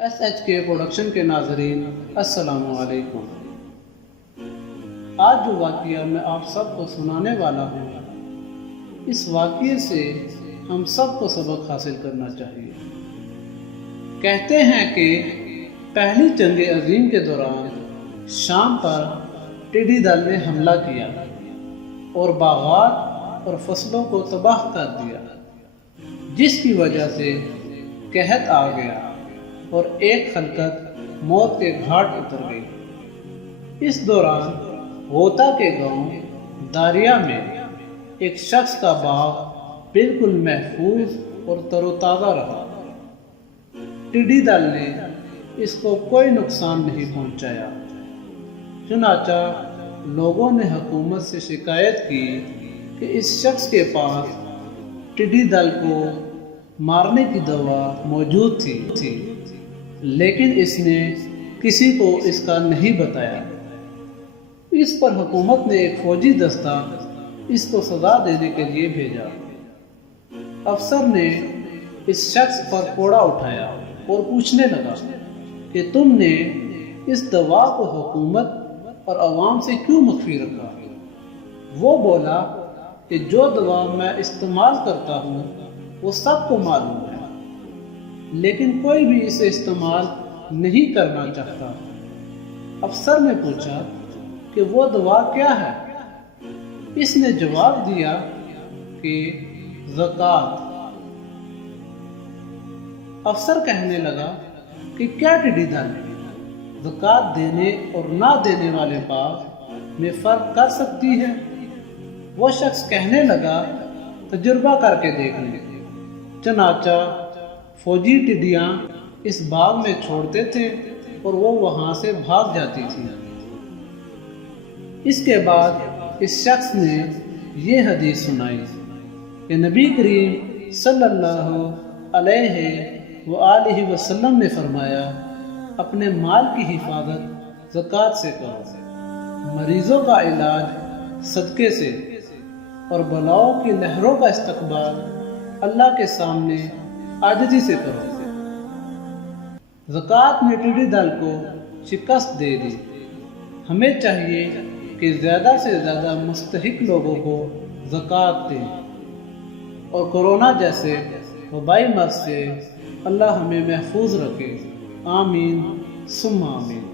SHK production کے ناظرین السلام علیکم۔ آج جو واقعہ میں آپ سب کو سنانے والا ہوں، اس واقعے سے ہم سب کو سبق حاصل کرنا چاہیے۔ کہتے ہیں کہ پہلی جنگ عظیم کے دوران شام پر ٹڈی دل نے حملہ کیا اور باغات اور فصلوں کو تباہ کر دیا، جس کی وجہ سے قحط آ گیا اور ایک خلقت موت کے گھاٹ اتر گئی۔ اس دوران غوطہ کے گاؤں داریا میں ایک شخص کا باغ بالکل محفوظ اور تر و تازہ رہا۔ ٹڈی دل نے اس کو کوئی نقصان نہیں پہنچایا۔ چنانچہ لوگوں نے حکومت سے شکایت کی کہ اس شخص کے پاس ٹڈی دل کو مارنے کی دوا موجود تھی، لیکن اس نے کسی کو اس کا نہیں بتایا۔ اس پر حکومت نے ایک فوجی دستہ اس کو سزا دینے کے لیے بھیجا۔ افسر نے اس شخص پر کوڑا اٹھایا اور پوچھنے لگا کہ تم نے اس دوا کو حکومت اور عوام سے کیوں مخفی رکھا؟ وہ بولا کہ جو دوا میں استعمال کرتا ہوں وہ سب کو معلوم ہے، لیکن کوئی بھی اسے استعمال نہیں کرنا چاہتا۔ افسر نے پوچھا کہ وہ دوا کیا ہے؟ اس نے جواب دیا کہ زکوٰۃ۔ افسر کہنے لگا کہ کیا ٹڈی دل زکوٰۃ دینے اور نہ دینے والے باغ میں فرق کر سکتی ہے؟ وہ شخص کہنے لگا تجربہ کر کے دیکھ لیں۔ چنانچہ فوجی ٹڈیاں اس باغ میں چھوڑتے تھے اور وہ وہاں سے بھاگ جاتی تھی۔ اس کے بعد اس شخص نے یہ حدیث سنائی کہ نبی کریم صلی اللہ علیہ وآلہ وسلم نے فرمایا، اپنے مال کی حفاظت زکوٰۃ سے کرو، مریضوں کا علاج صدقے سے، اور بلاؤں کی لہروں کا استقبال اللہ کے سامنے عاجزی سے کرو۔ زکوٰۃ نے ٹڈی دل کو شکست دے دی۔ ہمیں چاہیے کہ زیادہ سے زیادہ مستحق لوگوں کو زکوٰۃ دیں اور کورونا جیسے وبائی مرض سے اللہ ہمیں محفوظ رکھے۔ آمین ثم آمین۔